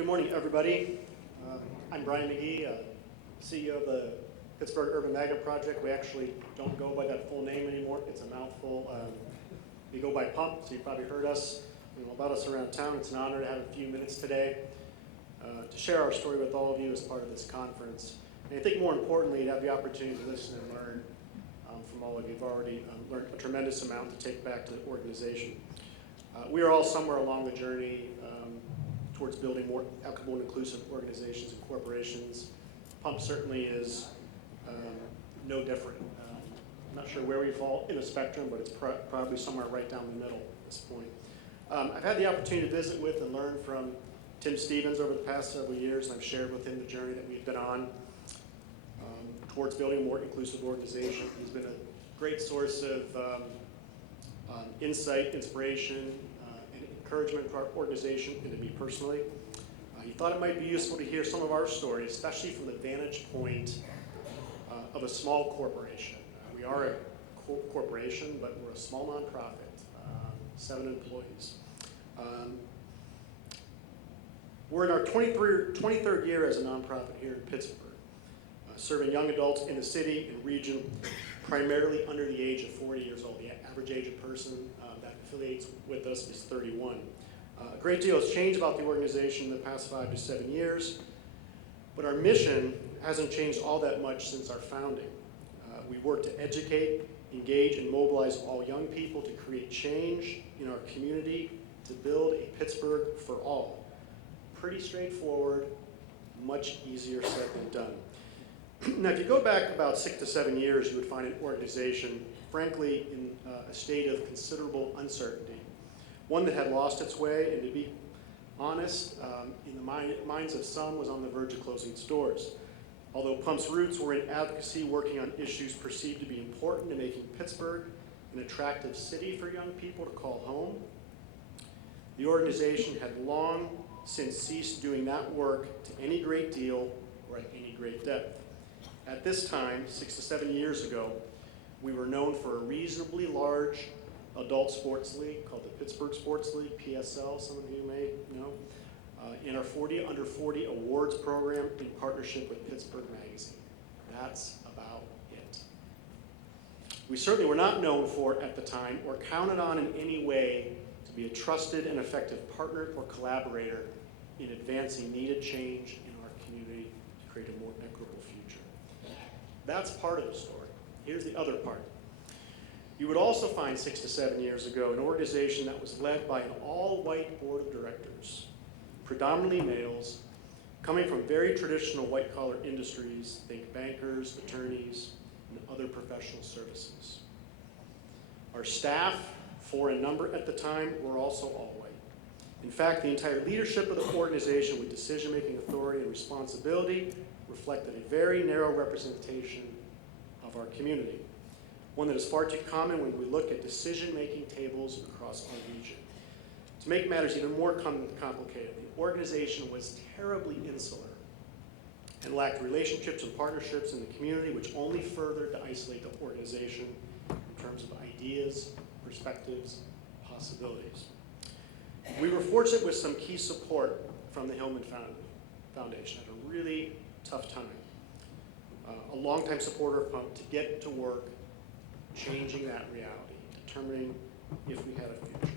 Good morning, everybody. I'm Brian Magee, CEO of the Pittsburgh Urban Magnet Project. We actually don't go by that full name anymore. It's a mouthful. We go by PUMP, so you've probably heard us, about us around town. It's an honor to have a few minutes today to share our story with all of you as part of this conference. And I think more importantly, to have the opportunity to listen and learn from all of you. You've already learned a tremendous amount to take back to the organization. We are all somewhere along the journey towards building more equitable and inclusive organizations and corporations. PUMP certainly is no different. I'm not sure where we fall in the spectrum, but it's probably somewhere right down the middle at this point. I've had the opportunity to visit with and learn from Tim Stevens over the past several years, and I've shared with him the journey that we've been on towards building a more inclusive organization. He's been a great source of insight, inspiration, and encouragement for our organization and to me personally. He thought it might be useful to hear some of our stories, especially from the vantage point of a small corporation. We are a corporation, but we're a small nonprofit, 7 employees. We're in our 23rd year as a nonprofit here in Pittsburgh, serving young adults in the city and region, primarily under the age of 40 years old. The average age of person that affiliates with us is 31. A great deal has changed about the organization in the past 5 to 7 years, but our mission hasn't changed all that much since our founding. We work to educate, engage, and mobilize all young people to create change in our community to build a Pittsburgh for all. Pretty straightforward, much easier said than done. Now, if you go back about 6 to 7 years, you would find an organization, frankly, in a state of considerable uncertainty. One that had lost its way, and to be honest, in the minds of some, was on the verge of closing its doors. Although PUMP's roots were in advocacy, working on issues perceived to be important to making Pittsburgh an attractive city for young people to call home, the organization had long since ceased doing that work to any great deal or at any great depth. At this time, 6 to 7 years ago, we were known for a reasonably large adult sports league called the Pittsburgh Sports League, PSL, some of you may know, in our under 40 awards program in partnership with Pittsburgh Magazine. That's about it. We certainly were not known for, at the time, or counted on in any way to be a trusted and effective partner or collaborator in advancing needed change in our community to create a more equitable future. That's part of the story. Here's the other part. You would also find 6 to 7 years ago an organization that was led by an all-white board of directors, predominantly males, coming from very traditional white-collar industries, think bankers, attorneys, and other professional services. Our staff, 4 in number at the time, were also all white. In fact, the entire leadership of the organization with decision-making authority and responsibility reflected a very narrow representation of our community, one that is far too common when we look at decision-making tables across our region. To make matters even more complicated, the organization was terribly insular and lacked relationships and partnerships in the community, which only furthered to isolate the organization in terms of ideas, perspectives, possibilities. We were fortunate with some key support from the Hillman Foundation at a really tough time. A longtime supporter of PUMP to get to work changing that reality, determining if we had a future.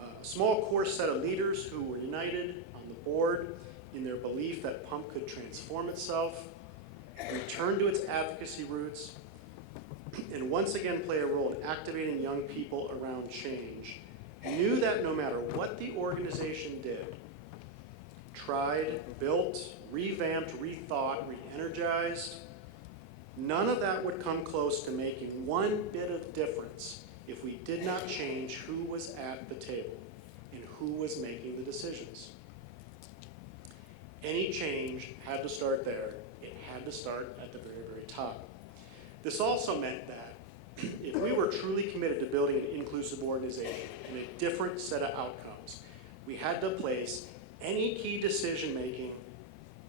A small core set of leaders who were united on the board in their belief that PUMP could transform itself, return to its advocacy roots, and once again play a role in activating young people around change, knew that no matter what the organization did, tried, built, revamped, rethought, re-energized, none of that would come close to making one bit of difference if we did not change who was at the table and who was making the decisions. Any change had to start there. It had to start at the very, very top. This also meant that if we were truly committed to building an inclusive organization and a different set of outcomes, we had to place any key decision-making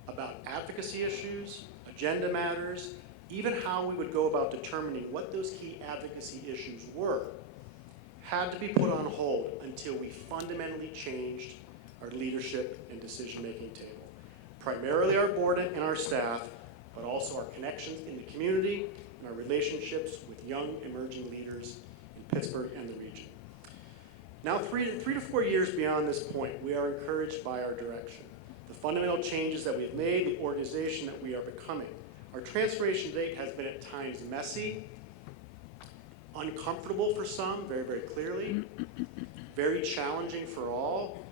about advocacy issues, agenda matters, even how we would go about determining what those key advocacy issues were, had to be put on hold until we fundamentally changed our leadership and decision-making table. Primarily our board and our staff, but also our connections in the community and our relationships with young emerging leaders in Pittsburgh and the region. Now, three to 4 years beyond this point, we are encouraged by our direction, the fundamental changes that we've made, the organization that we are becoming. Our transformation to date has been at times messy, uncomfortable for some, very, very clearly, very challenging for all,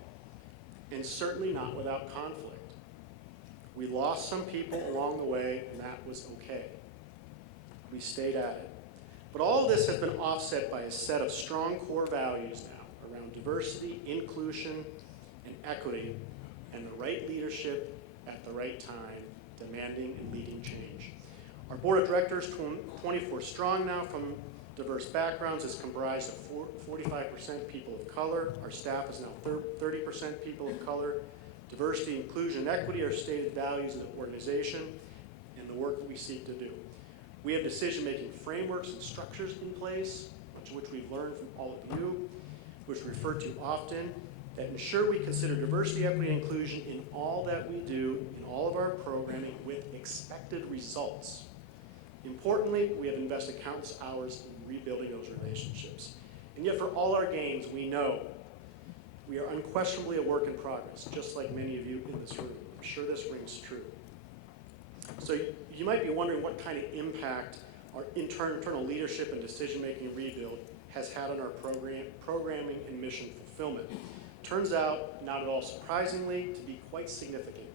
and certainly not without conflict. We lost some people along the way, and that was okay. We stayed at it. But all of this has been offset by a set of strong core values now around diversity, inclusion, and equity, and the right leadership at the right time, demanding and leading change. Our board of directors, 24 strong now from diverse backgrounds, is comprised of 45% people of color. Our staff is now 30% people of color. Diversity, inclusion, and equity are stated values of the organization and the work that we seek to do. We have decision-making frameworks and structures in place, much of which we've learned from all of you, which we refer to often, that ensure we consider diversity, equity, and inclusion in all that we do, in all of our programming, with expected results. Importantly, we have invested countless hours in rebuilding those relationships. And yet for all our gains, we know we are unquestionably a work in progress, just like many of you in this room. I'm sure this rings true. So you might be wondering what kind of impact our internal leadership and decision-making rebuild has had on our programming and mission fulfillment. Turns out, not at all surprisingly, to be quite significant.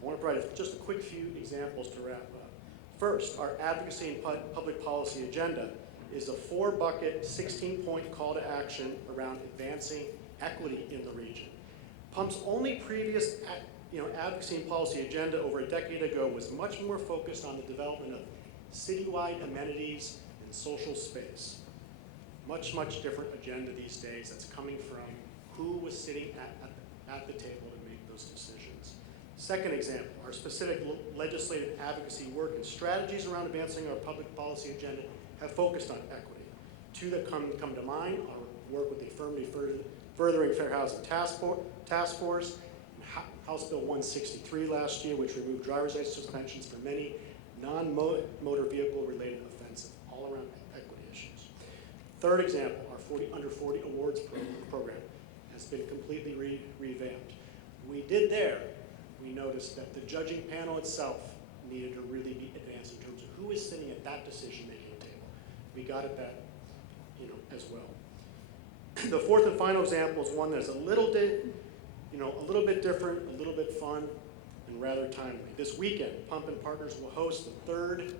I want to provide just a quick few examples to wrap up. First, our advocacy and public policy agenda is a 4-bucket, 16-point call to action around advancing equity in the region. Pump's only previous advocacy and policy agenda over a decade ago was much more focused on the development of citywide amenities and social space. Much, much different agenda these days that's coming from who was sitting at the table to make those decisions. Second example, our specific legislative advocacy work and strategies around advancing our public policy agenda have focused on equity. Two that come to mind are work with the Affirmative Furthering Fair Housing Task Force, and House Bill 163 last year, which removed driver's license suspensions for many non-motor vehicle related offenses, all around equity issues. Third example, our under 40 awards program has been completely revamped. We noticed that the judging panel itself needed to really be advanced in terms of who is sitting at that decision-making table. We got at that, as well. The fourth and final example is one that's a little bit different, a little bit fun, and rather timely. This weekend, Pump and Partners will host the 3rd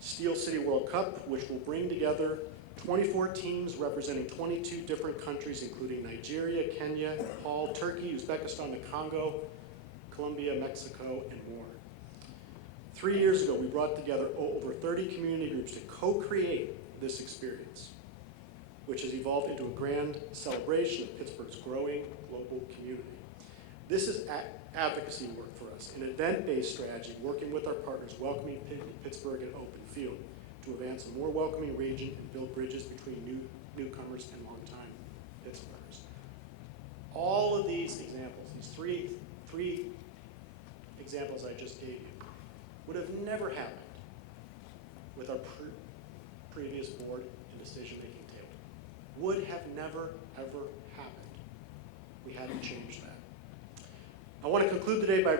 Steel City World Cup, which will bring together 24 teams representing 22 different countries, including Nigeria, Kenya, Nepal, Turkey, Uzbekistan, the Congo, Colombia, Mexico, and more. 3 years ago, we brought together over 30 community groups to co-create this experience, which has evolved into a grand celebration of Pittsburgh's growing local community. This is advocacy work for us, an event-based strategy working with our partners, welcoming Pittsburgh an open field to advance a more welcoming region and build bridges between newcomers and longtime Pittsburghers. All of these examples, these three examples I just gave you, would have never happened with our previous board and decision-making table. Would have never, ever happened. We haven't changed that. I want to conclude today by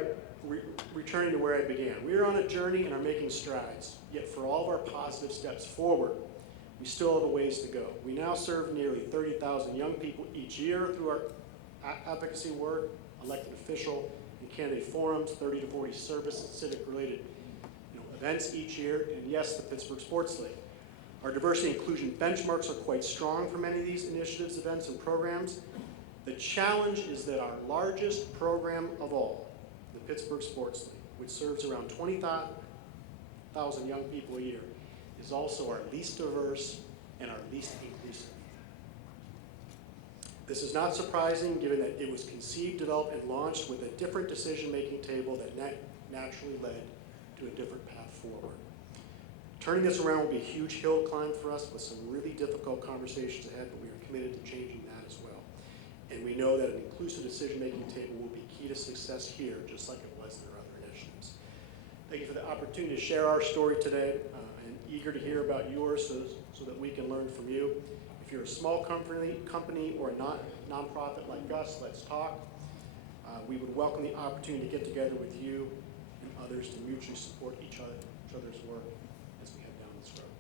returning to where I began. We are on a journey and are making strides, yet for all of our positive steps forward, we still have a ways to go. We now serve nearly 30,000 young people each year through our advocacy work, elected official and candidate forums, 30 to 40 service and civic-related events each year, and yes, the Pittsburgh Sports League. Our diversity and inclusion benchmarks are quite strong for many of these initiatives, events, and programs. The challenge is that our largest program of all, the Pittsburgh Sports League, which serves around 20,000 young people a year, is also our least diverse and our least inclusive. This is not surprising given that it was conceived, developed, and launched with a different decision-making table that naturally led to a different path forward. Turning this around will be a huge hill climb for us with some really difficult conversations ahead, but we are committed to changing that as well. And we know that an inclusive decision-making table will be key to success here, just like it was in our other initiatives. Thank you for the opportunity to share our story today, and eager to hear about yours so that we can learn from you. If you're a small company or a nonprofit like us, let's talk. We would welcome the opportunity to get together with you and others to mutually support each other's work as we head down this road.